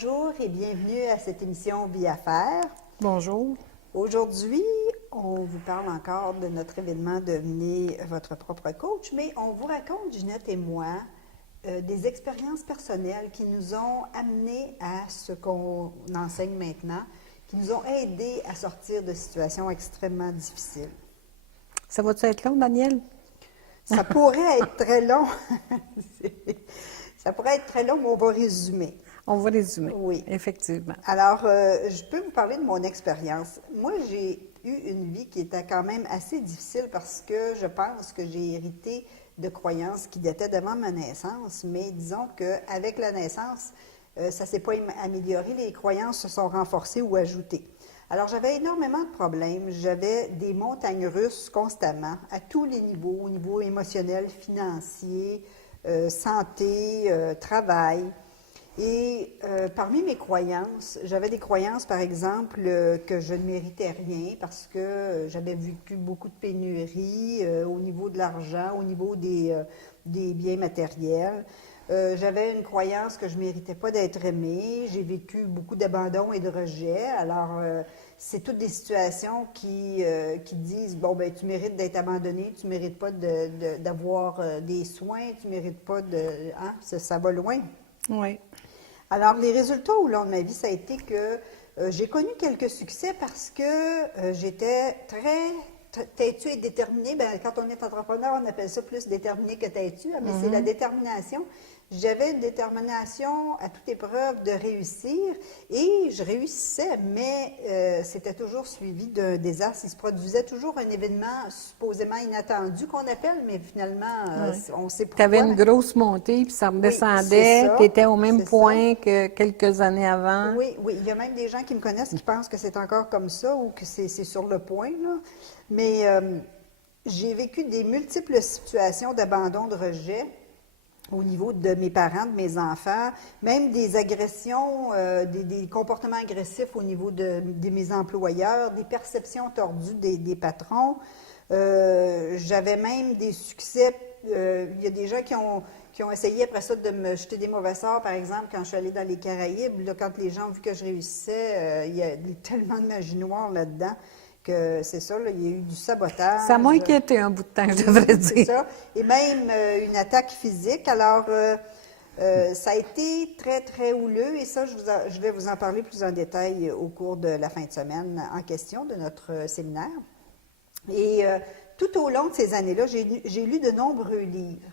bonjour et bienvenue à cette émission Vie à faire. Bonjour. Aujourd'hui, on vous parle encore de notre événement Devenez votre propre coach, mais on vous raconte, Ginette et moi, des expériences personnelles qui nous ont amenés à ce qu'on enseigne maintenant, qui nous ont aidés à sortir de situations extrêmement difficiles. Ça va-tu être long, Daniel? Ça pourrait être très long. Ça pourrait être très long, mais on va résumer. On va résumer. Oui. Effectivement. Alors, je peux vous parler de mon expérience. Moi, j'ai eu une vie qui était quand même assez difficile parce que je pense que j'ai hérité de croyances qui dataient d'avant ma naissance, mais disons qu'avec la naissance, ça ne s'est pas amélioré, les croyances se sont renforcées ou ajoutées. Alors, j'avais énormément de problèmes. J'avais des montagnes russes constamment, à tous les niveaux, au niveau émotionnel, financier, santé, travail. Et parmi mes croyances, j'avais des croyances, par exemple, que je ne méritais rien parce que j'avais vécu beaucoup de pénuries au niveau de l'argent, au niveau des biens matériels. J'avais une croyance que je ne méritais pas d'être aimée. J'ai vécu beaucoup d'abandon et de rejet. Alors, c'est toutes des situations qui disent, bon, ben tu mérites d'être abandonné, tu ne mérites pas d'avoir des soins, tu ne mérites pas de... Hein, ça va loin. Oui. Alors, les résultats au long de ma vie, ça a été que j'ai connu quelques succès parce que j'étais très têtue et déterminée. Bien, quand on est entrepreneur, on appelle ça plus déterminé que têtue, mais c'est la détermination. J'avais une détermination à toute épreuve de réussir et je réussissais, mais c'était toujours suivi d'un désastre. Il se produisait toujours un événement supposément inattendu qu'on appelle, mais finalement, on sait pourquoi. Tu avais une grosse montée, puis ça redescendait. Oui, Tu étais au même c'est point que quelques années avant. Oui, oui. Il y a même des gens qui me connaissent qui pensent que c'est encore comme ça ou que c'est sur le point, là. Mais j'ai vécu des multiples situations d'abandon, de rejet au niveau de mes parents, de mes enfants, même des agressions, des comportements agressifs au niveau de mes employeurs, des perceptions tordues des patrons. J'avais même des succès. Il y a des gens qui ont essayé après ça de me jeter des mauvais sorts, par exemple, quand je suis allée dans les Caraïbes. Là, quand les gens ont vu que je réussissais, il y a tellement de magie noire là-dedans que c'est ça, là, il y a eu du sabotage. Ça m'a inquiété un bout de temps, je devrais dire. C'est ça. Et même une attaque physique. Alors, ça a été très, très houleux et ça, je vais vous en parler plus en détail au cours de la fin de semaine en question de notre séminaire. Et tout au long de ces années-là, j'ai lu de nombreux livres.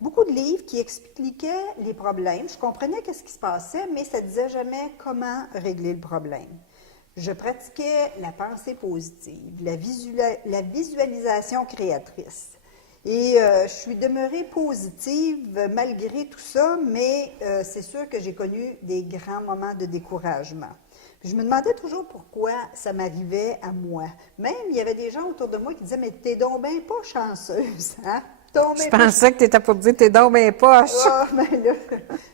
Beaucoup de livres qui expliquaient les problèmes. Je comprenais qu'est-ce qui se passait, mais ça ne disait jamais comment régler le problème. Je pratiquais la pensée positive, la visualisation créatrice. Et je suis demeurée positive malgré tout ça, mais c'est sûr que j'ai connu des grands moments de découragement. Puis je me demandais toujours pourquoi ça m'arrivait à moi. Même, il y avait des gens autour de moi qui disaient « Mais t'es donc bien pas chanceuse, hein? » Je pensais que tu étais pour dire t'es dans mes poches. Ah, ben là,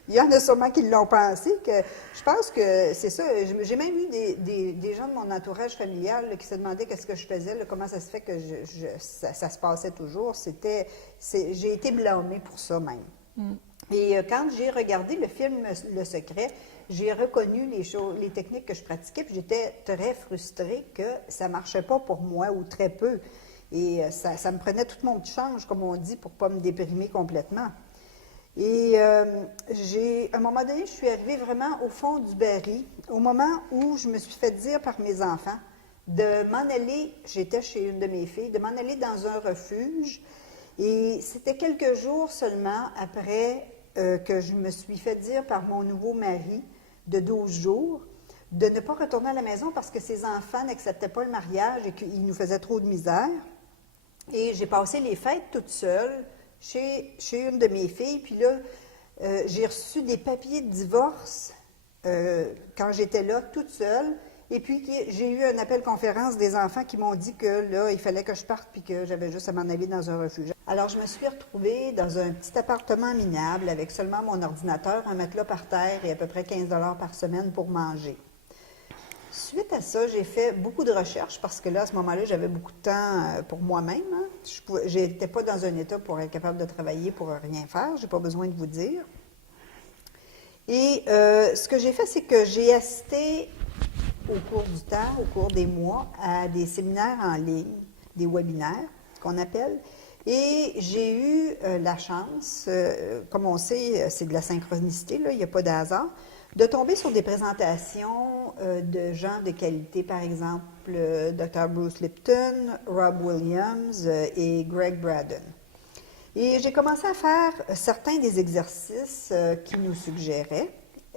il y en a sûrement qui l'ont pensé. Je pense que c'est ça. J'ai même eu des gens de mon entourage familial là, qui se demandaient qu'est-ce que je faisais, là, comment ça se fait que ça se passait toujours. J'ai été blâmée pour ça même. Et quand j'ai regardé le film Le Secret, j'ai reconnu les techniques que je pratiquais, puis j'étais très frustrée que ça ne marchait pas pour moi ou très peu. Et ça me prenait tout mon petit change, comme on dit, pour ne pas me déprimer complètement. Et à un moment donné, je suis arrivée vraiment au fond du baril, au moment où je me suis fait dire par mes enfants de m'en aller, j'étais chez une de mes filles, de m'en aller dans un refuge. Et c'était quelques jours seulement après que je me suis fait dire par mon nouveau mari de 12 jours, de ne pas retourner à la maison parce que ses enfants n'acceptaient pas le mariage et qu'ils nous faisaient trop de misère. Et j'ai passé les fêtes toute seule chez une de mes filles. Puis là, j'ai reçu des papiers de divorce quand j'étais là, toute seule. Et puis, j'ai eu un appel conférence des enfants qui m'ont dit que là, il fallait que je parte puis que j'avais juste à m'en aller dans un refuge. Alors, je me suis retrouvée dans un petit appartement minable avec seulement mon ordinateur, un matelas par terre et à peu près 15 $ par semaine pour manger. Suite à ça, j'ai fait beaucoup de recherches parce que là, à ce moment-là, j'avais beaucoup de temps pour moi-même. Hein. Je n'étais pas dans un état pour être capable de travailler, pour rien faire. Je n'ai pas besoin de vous dire. Et ce que j'ai fait, c'est que j'ai assisté au cours du temps, au cours des mois, à des séminaires en ligne, des webinaires, qu'on appelle. Et j'ai eu la chance, comme on sait, c'est de la synchronicité, là, il n'y a pas de hasard, de tomber sur des présentations de gens de qualité, par exemple, Dr. Bruce Lipton, Rob Williams et Greg Braden. Et j'ai commencé à faire certains des exercices qu'ils nous suggéraient.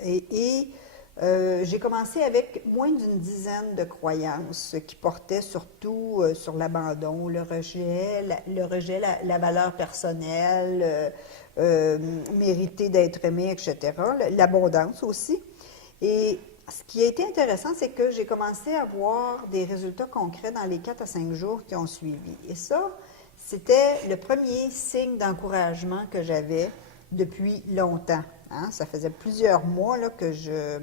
Et j'ai commencé avec moins d'une dizaine de croyances qui portaient surtout sur l'abandon, le rejet, la valeur personnelle, mériter d'être aimé, etc., l'abondance aussi. Et ce qui a été intéressant, c'est que j'ai commencé à voir des résultats concrets dans les 4 à 5 jours qui ont suivi. Et ça, c'était le premier signe d'encouragement que j'avais depuis longtemps. Hein? Ça faisait plusieurs mois là, que je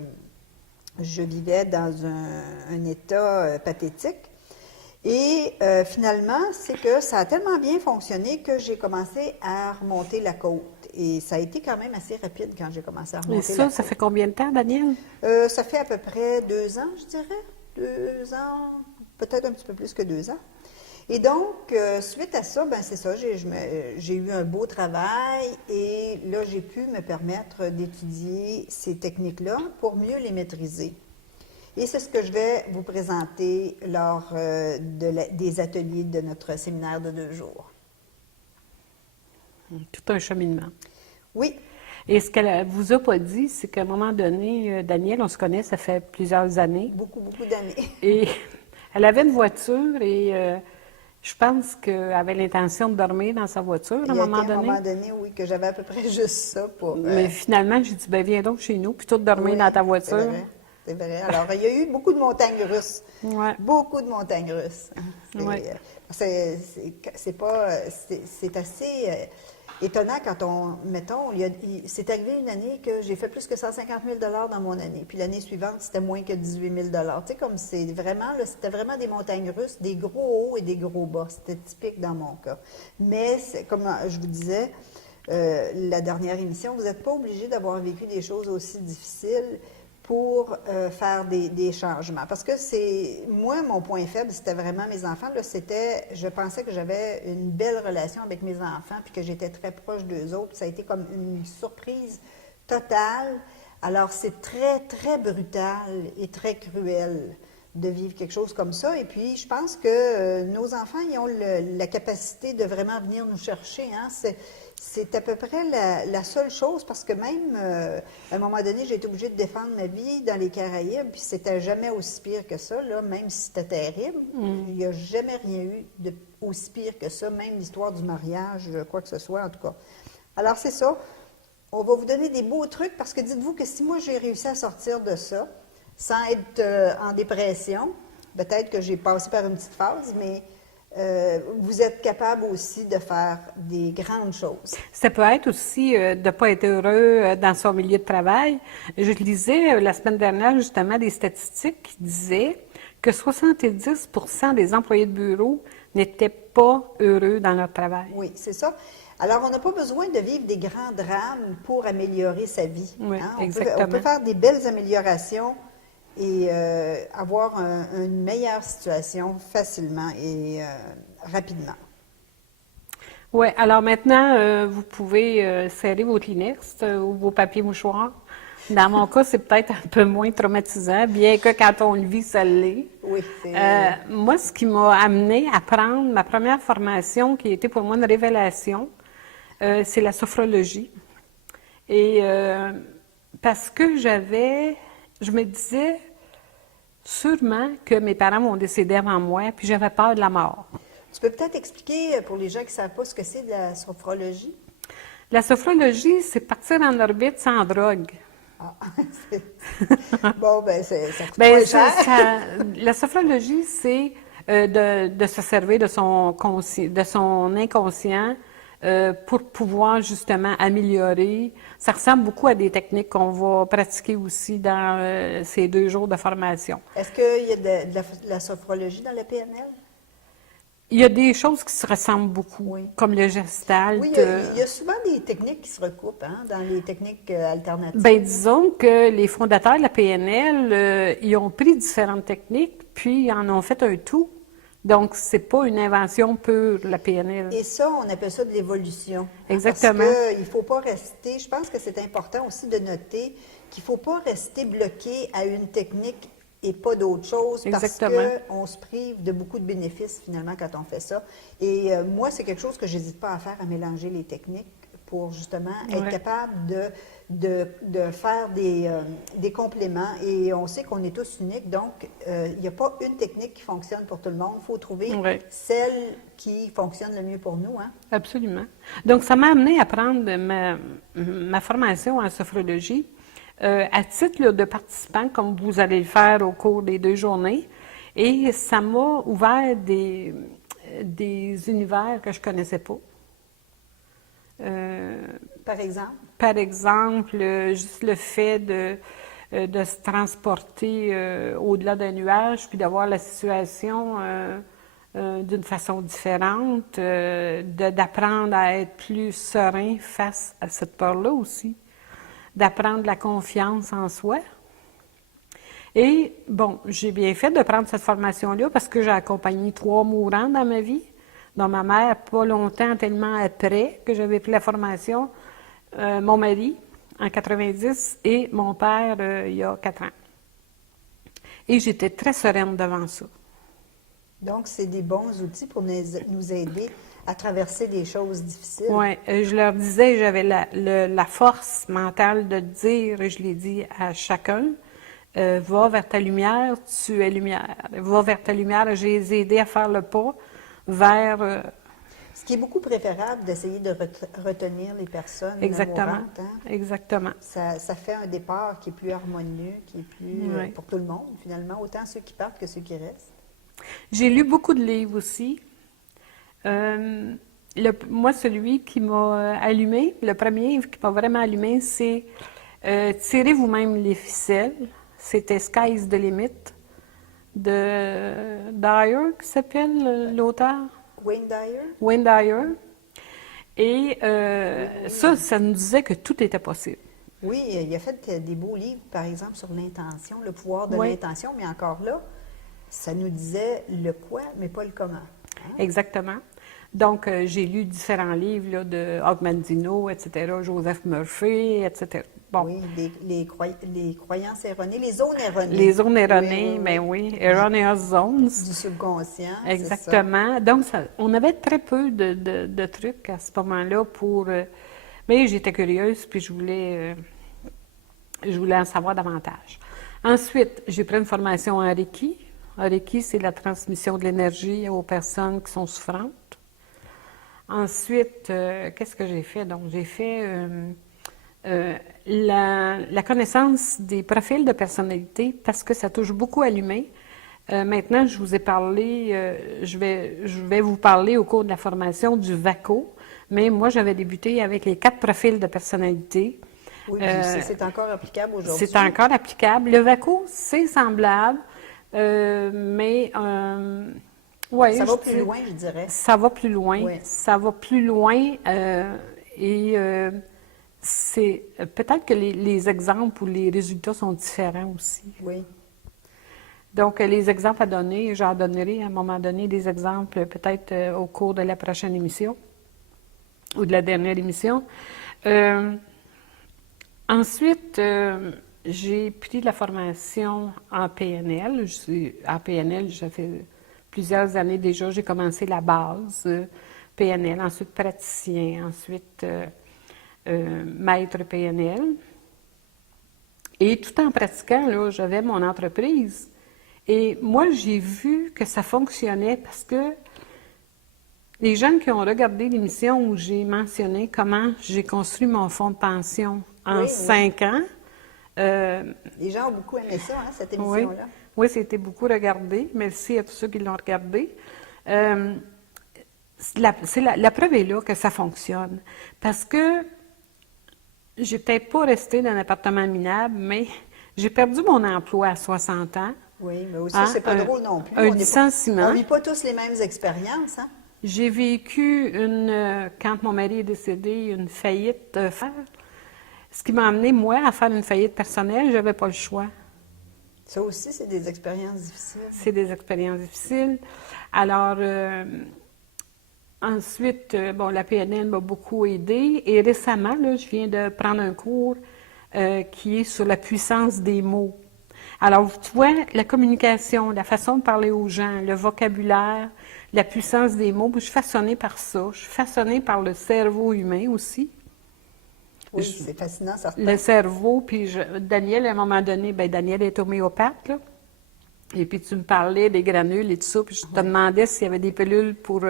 vivais dans un état pathétique. Et finalement, c'est que ça a tellement bien fonctionné que j'ai commencé à remonter la côte. Et ça a été quand même assez rapide quand j'ai commencé à remonter la côte. Ça fait combien de temps, Danielle? Ça fait à peu près 2 ans, je dirais. 2 ans, peut-être un petit peu plus que 2 ans. Et donc, suite à ça, ben c'est ça, j'ai eu un beau travail et là, j'ai pu me permettre d'étudier ces techniques-là pour mieux les maîtriser. Et c'est ce que je vais vous présenter lors des ateliers de notre séminaire de 2 jours. Tout un cheminement. Oui. Et ce qu'elle vous a pas dit, c'est qu'à un moment donné, Danielle, on se connaît, ça fait plusieurs années. Beaucoup, beaucoup d'années. Et elle avait une voiture et je pense qu'elle avait l'intention de dormir dans sa voiture à un moment donné. Il y a été un moment donné, oui, que j'avais à peu près juste ça pour... Mais finalement, j'ai dit, ben viens donc chez nous, plutôt de dormir dans ta voiture. C'est vrai. Alors, il y a eu beaucoup de montagnes russes. Ouais. Beaucoup de montagnes russes. C'est assez étonnant quand mettons, c'est arrivé une année que j'ai fait plus que 150 000 dans mon année. Puis l'année suivante, c'était moins que 18 000 Tu sais, comme c'était vraiment des montagnes russes, des gros hauts et des gros bas. C'était typique dans mon cas. Mais, comme je vous disais, la dernière émission, vous n'êtes pas obligé d'avoir vécu des choses aussi difficiles pour faire des changements. Parce que moi, mon point faible, c'était vraiment mes enfants. Là, je pensais que j'avais une belle relation avec mes enfants, puis que j'étais très proche d'eux autres. Ça a été comme une surprise totale. Alors, c'est très, très brutal et très cruel de vivre quelque chose comme ça. Et puis, je pense que nos enfants, ils ont la capacité de vraiment venir nous chercher. Hein? C'est à peu près la seule chose, parce que même, à un moment donné, j'ai été obligée de défendre ma vie dans les Caraïbes, puis c'était jamais aussi pire que ça, là, même si c'était terrible. Il n'y a jamais rien eu de aussi pire que ça, même l'histoire du mariage, quoi que ce soit, en tout cas. Alors, c'est ça. On va vous donner des beaux trucs, parce que dites-vous que si moi, j'ai réussi à sortir de ça, sans être en dépression, peut-être que j'ai passé par une petite phase, mais... vous êtes capable aussi de faire des grandes choses. Ça peut être aussi de ne pas être heureux dans son milieu de travail. Je lisais la semaine dernière justement des statistiques qui disaient que 70 des employés de bureau n'étaient pas heureux dans leur travail. Oui, c'est ça. Alors, on n'a pas besoin de vivre des grands drames pour améliorer sa vie. Oui, hein? exactement. On peut faire des belles améliorations et avoir une meilleure situation facilement et rapidement. Oui, alors maintenant, vous pouvez serrer vos Kleenex ou vos papiers mouchoirs. Dans mon cas, c'est peut-être un peu moins traumatisant, bien que quand on le vit, ça l'est. Oui, moi, ce qui m'a amené à prendre ma première formation, qui a été pour moi une révélation, c'est la sophrologie. Et parce que je me disais sûrement que mes parents vont décéder avant moi, puis j'avais peur de la mort. Tu peux peut-être expliquer pour les gens qui ne savent pas ce que c'est de la sophrologie? La sophrologie, c'est partir en orbite sans drogue. Ah, bon, ben, ça coûte moins cher. La sophrologie, c'est de se servir de son inconscient pour pouvoir justement améliorer. Ça ressemble beaucoup à des techniques qu'on va pratiquer aussi dans ces 2 jours de formation. Est-ce qu'il y a de la sophrologie dans le PNL? il y a des choses qui se ressemblent beaucoup, Oui. comme le gestalt. Oui, il y a souvent des techniques qui se recoupent hein, dans les techniques alternatives. Ben, disons que les fondateurs de la PNL, ils ont pris différentes techniques, puis ils en ont fait un tout. Donc, c'est pas une invention pure, la PNL. Et ça, on appelle ça de l'évolution. Exactement. Parce qu'il ne faut pas rester, je pense que c'est important aussi de noter qu'il ne faut pas rester bloqué à une technique et pas d'autre chose parce Exactement. qu'on se prive de beaucoup de bénéfices finalement quand on fait ça. Et moi, c'est quelque chose que je n'hésite pas à faire, à mélanger les techniques pour justement être Ouais. capable de faire des compléments. Et on sait qu'on est tous uniques, donc il n'y a pas une technique qui fonctionne pour tout le monde. Il faut trouver Ouais. celle qui fonctionne le mieux pour nous. Hein? Absolument. Donc, ça m'a amené à prendre ma formation en sophrologie à titre là, de participant, comme vous allez le faire au cours des 2 journées. Et ça m'a ouvert des univers que je connaissais pas. Par exemple, Par exemple, juste le fait de se transporter au-delà d'un nuage, puis d'avoir la situation d'une façon différente, d'apprendre à être plus serein face à cette peur-là aussi, d'apprendre la confiance en soi. Et bon, j'ai bien fait de prendre cette formation-là parce que j'ai accompagné 3 mourants dans ma vie, dont ma mère pas longtemps, tellement après que j'avais pris la formation, mon mari en 90 et mon père il y a 4 ans. Et j'étais très sereine devant ça. donc c'est des bons outils pour nous aider à traverser des choses difficiles. Oui, je leur disais, j'avais la force mentale de dire, et je l'ai dit à chacun, va vers ta lumière, tu es lumière. Va vers ta lumière, j'ai aidé à faire le pas vers... Ce qui est beaucoup préférable d'essayer de retenir les personnes exactement, mourantes. Hein? exactement. Ça fait un départ qui est plus harmonieux, qui est plus Oui. pour tout le monde, finalement, autant ceux qui partent que ceux qui restent. J'ai lu beaucoup de livres aussi. Moi, celui qui m'a allumé, le premier livre qui m'a vraiment allumé, c'est Tirez vous-même les ficelles. C'était Sky's the Limit de Dyer, qui s'appelle l'auteur. Wayne Dyer, Wayne Dyer. Et ça nous disait que tout était possible. oui, il a fait des beaux livres, par exemple, sur l'intention, le pouvoir de Oui. l'intention, mais encore là, ça nous disait le quoi, mais pas le comment. Hein? Exactement. Donc, j'ai lu différents livres là, de Ogmandino, etc., Joseph Murphy, etc. Bon, Oui, les croyances erronées, les zones erronées. les zones erronées, Oui, oui, ben oui. oui, erroneous zones. Du subconscient. c'est Exactement. Donc, on avait très peu de trucs à ce moment-là pour... mais j'étais curieuse, puis je voulais en savoir davantage. Ensuite, j'ai pris une formation en Reiki. En Reiki, c'est la transmission de l'énergie aux personnes qui sont souffrantes. Ensuite, qu'est-ce que j'ai fait? Donc, j'ai fait la connaissance des profils de personnalité parce que ça touche beaucoup à l'humain. Maintenant, je vous ai parlé, je vais vous parler au cours de la formation du VACO, mais moi, j'avais débuté avec les 4 profils de personnalité. Oui, c'est encore applicable aujourd'hui. C'est encore applicable. Le VACO, c'est semblable, mais ouais, Ça va plus loin, je dirais. ça va plus loin. Oui. Ça va plus loin et c'est peut-être que les exemples ou les résultats sont différents aussi. Oui. Donc, les exemples à donner, j'en donnerai à un moment donné des exemples peut-être au cours de la prochaine émission ou de la dernière émission. Ensuite, j'ai pris de la formation en PNL. En PNL, ça fait plusieurs années déjà. J'ai commencé la base PNL, ensuite praticien, ensuite maître PNL. Et tout en pratiquant, là, j'avais mon entreprise. Et moi, j'ai vu que ça fonctionnait parce que les gens qui ont regardé l'émission où j'ai mentionné comment j'ai construit mon fonds de pension en 5 ans. Les gens ont beaucoup aimé ça, hein, cette émission-là. Oui, c'était beaucoup regardé. Merci à tous ceux qui l'ont regardé. La preuve est là que ça fonctionne. Parce que j'ai peut-être pas resté dans un appartement minable, mais j'ai perdu mon emploi à 60 ans. Oui, mais aussi, Hein? c'est pas drôle non plus. Un On dissentiment. on vit pas tous les mêmes expériences, hein? J'ai vécu quand mon mari est décédé, une faillite ce qui m'a amené, moi, à faire une faillite personnelle, j'avais pas le choix. Ça aussi, c'est des expériences difficiles. C'est des expériences difficiles. Alors, ensuite, bon, la PNL m'a beaucoup aidée. Et récemment, là, je viens de prendre un cours qui est sur la puissance des mots. Alors, tu vois, la communication, la façon de parler aux gens, le vocabulaire, la puissance des mots, je suis façonnée par ça. Je suis façonnée par le cerveau humain aussi. Oui, c'est fascinant, certain. Le cerveau, puis Daniel, à un moment donné, ben Daniel est homéopathe, là. Et puis tu me parlais des granules et tout ça, puis je te demandais s'il y avait des pilules pour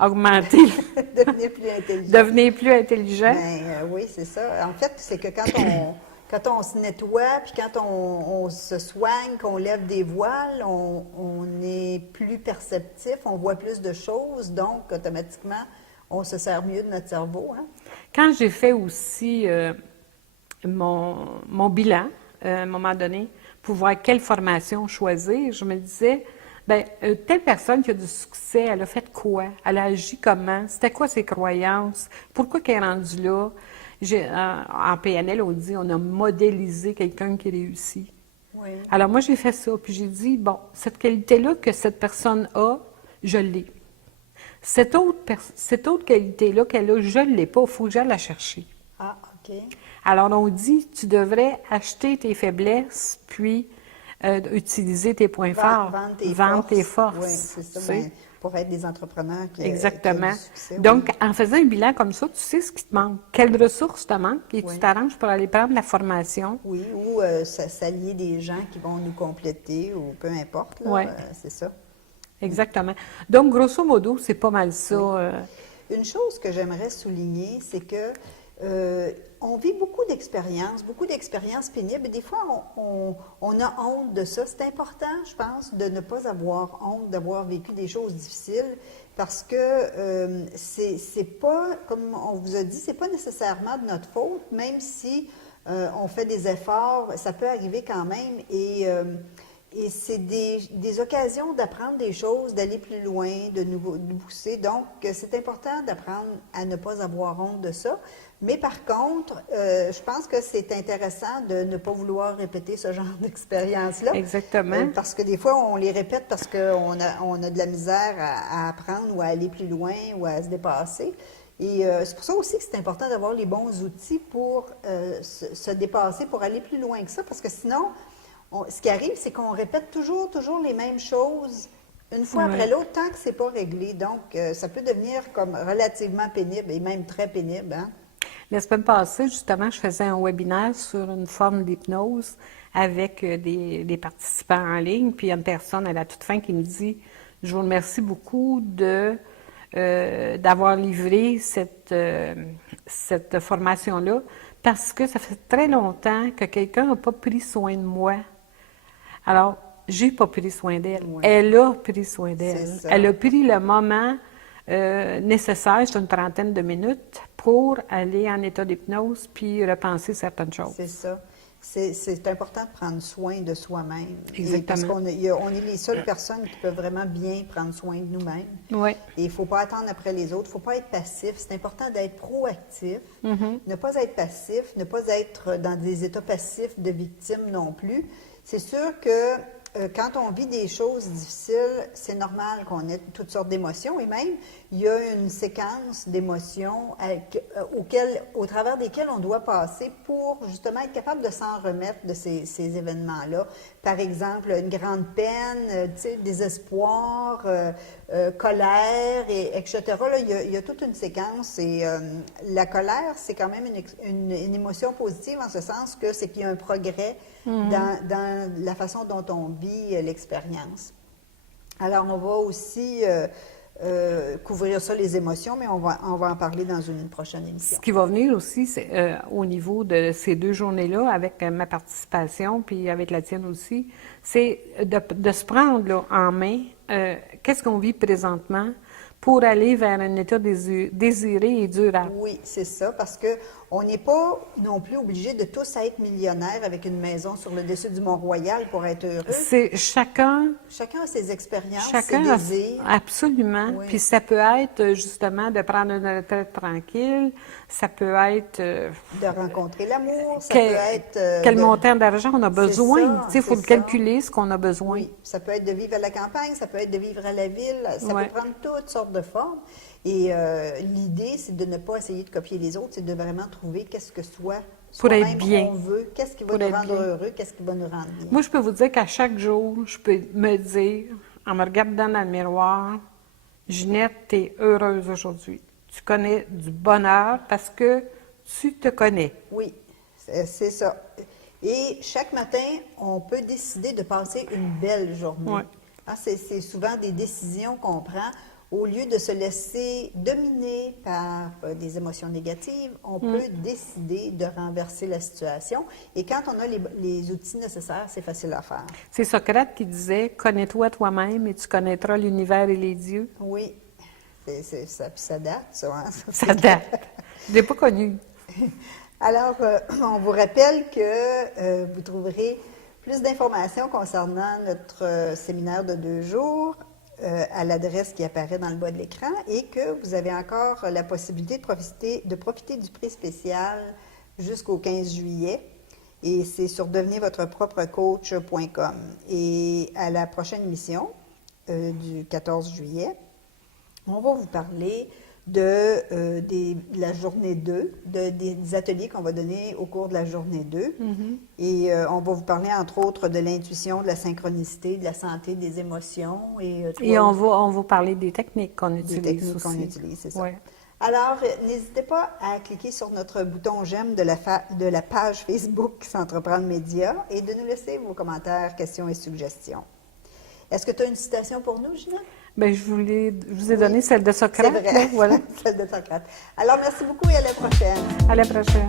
augmenter, Devenir plus intelligent. devenir plus intelligent. Ben, oui, c'est ça. En fait, c'est que quand on se nettoie, puis quand on se soigne, qu'on lève des voiles, on est plus perceptif, on voit plus de choses, donc automatiquement, on se sert mieux de notre cerveau. Hein? Quand j'ai fait aussi mon bilan, à un moment donné, pour voir quelle formation choisir, je me disais, ben telle personne qui a du succès, elle a fait quoi? Elle a agi comment? C'était quoi ses croyances? Pourquoi qu'elle est rendue là? En PNL, on dit, on a modélisé quelqu'un qui réussit. Oui. Alors moi, j'ai fait ça, puis j'ai dit, bon, cette qualité-là que cette personne a, je l'ai. Cette autre qualité-là qu'elle a, je ne l'ai pas, il faut que j'aille la chercher. Ah, OK. Alors, on dit, tu devrais acheter tes faiblesses, puis utiliser tes points forts. Vendre tes forces. Oui, c'est ça. Tu sais. Ben, pour être des entrepreneurs qui Exactement. ont du succès, Donc, oui. en faisant un bilan comme ça, tu sais ce qui te manque. Quelles ressources te manquent, et Oui. tu t'arranges pour aller prendre la formation. Oui, ou s'allier des gens qui vont nous compléter, ou peu importe, là, Ouais. c'est ça. Exactement. Donc, grosso modo, c'est pas mal ça. Une chose que j'aimerais souligner, c'est que on vit beaucoup d'expériences pénibles. Et des fois, on a honte de ça. C'est important, je pense, de ne pas avoir honte d'avoir vécu des choses difficiles, parce que c'est pas, comme on vous a dit, c'est pas nécessairement de notre faute, même si on fait des efforts, ça peut arriver quand même. Et c'est des occasions d'apprendre des choses, d'aller plus loin, de nous pousser. Donc, c'est important d'apprendre à ne pas avoir honte de ça. Mais par contre, je pense que c'est intéressant de ne pas vouloir répéter ce genre d'expérience-là. Exactement. Parce que des fois, on les répète parce qu'on a de la misère à apprendre ou à aller plus loin ou à se dépasser. Et c'est pour ça aussi que c'est important d'avoir les bons outils pour se dépasser, pour aller plus loin que ça. Parce que sinon, ce qui arrive, c'est qu'on répète toujours les mêmes choses une fois après l'autre, tant que c'est pas réglé. Donc, ça peut devenir comme relativement pénible et même très pénible. Hein? La semaine passée, justement, je faisais un webinaire sur une forme d'hypnose avec des participants en ligne. Puis il y a une personne à la toute fin qui me dit « Je vous remercie beaucoup d'avoir livré cette formation-là parce que ça fait très longtemps que quelqu'un n'a pas pris soin de moi. » Alors, j'ai pas pris soin d'elle. Ouais. Elle a pris soin d'elle. C'est ça. Elle a pris le moment nécessaire, c'est une trentaine de minutes, pour aller en état d'hypnose puis repenser certaines choses. C'est ça. C'est important de prendre soin de soi-même. Exactement. Et parce qu'on on est les seules personnes qui peuvent vraiment bien prendre soin de nous-mêmes. Oui. Et il ne faut pas attendre après les autres. Il ne faut pas être passif. C'est important d'être proactif. Ne pas être passif, ne pas être dans des états passifs de victime non plus. C'est sûr que quand on vit des choses difficiles, c'est normal qu'on ait toutes sortes d'émotions. Et même, il y a une séquence d'émotions au travers desquelles on doit passer pour justement être capable de s'en remettre de ces événements-là. Par exemple, une grande peine, désespoir, colère, etc. Là, il y a toute une séquence. Et la colère, c'est quand même une émotion positive en ce sens que c'est qu'il y a un progrès dans la façon dont on vit l'expérience. Alors, on va aussi couvrir ça, les émotions, mais on va en parler dans une prochaine émission. Ce qui va venir aussi, c'est au niveau de ces 2 journées-là, avec ma participation, puis avec la tienne aussi, c'est de se prendre là, en main qu'est-ce qu'on vit présentement pour aller vers un état désiré et durable. Oui, c'est ça, parce que on n'est pas non plus obligé de tous être millionnaires avec une maison sur le dessus du Mont-Royal pour être heureux. C'est chacun Chacun a ses expériences, Chacun ses désirs. absolument. Oui. Puis ça peut être justement de prendre une retraite tranquille, ça peut être De rencontrer l'amour, ça quel, peut être... quel de- montant d'argent on a besoin. ça, Il faut c'est le ça. calculer ce qu'on a besoin. Oui, ça peut être de vivre à la campagne, ça peut être de vivre à la ville, ça Ouais. peut prendre toutes sortes de formes. Et l'idée, c'est de ne pas essayer de copier les autres, c'est de vraiment trouver qu'est-ce que Pour soi-même être bien. on veut, qu'est-ce qui va Pour nous être rendre bien. heureux, qu'est-ce qui va nous rendre bien. Moi, je peux vous dire qu'à chaque jour, je peux me dire, en me regardant dans le miroir, Ginette, tu es heureuse aujourd'hui. Tu connais du bonheur parce que tu te connais. Oui, c'est ça. Et chaque matin, on peut décider de passer une belle journée. Ouais. Hein, c'est souvent des décisions qu'on prend. Au lieu de se laisser dominer par des émotions négatives, on peut décider de renverser la situation. Et quand on a les outils nécessaires, c'est facile à faire. C'est Socrate qui disait, connais-toi toi-même et tu connaîtras l'univers et les dieux. Oui, ça, puis ça date, ça. Hein? Ça date. Je l'ai pas connu. Alors, on vous rappelle que vous trouverez plus d'informations concernant notre séminaire de 2 jours à l'adresse qui apparaît dans le bas de l'écran et que vous avez encore la possibilité de profiter du prix spécial jusqu'au 15 juillet. Et c'est sur devenezvotreproprecoach.com. Et à la prochaine émission du 14 juillet, on va vous parler de la journée 2, des ateliers qu'on va donner au cours de la journée 2. Et on va vous parler, entre autres, de l'intuition, de la synchronicité, de la santé, des émotions. Et on va parler des techniques qu'on utilise des techniques aussi. qu'on utilise, c'est ça. Ouais. Alors, n'hésitez pas à cliquer sur notre bouton j'aime de la page Facebook S'entreprendre Média et de nous laisser vos commentaires, questions et suggestions. Est-ce que tu as une citation pour nous, Gina? Bien, je vous ai donné celle de Socrate. C'est vrai, là, voilà. celle de Socrate. Alors, merci beaucoup et à la prochaine. À la prochaine.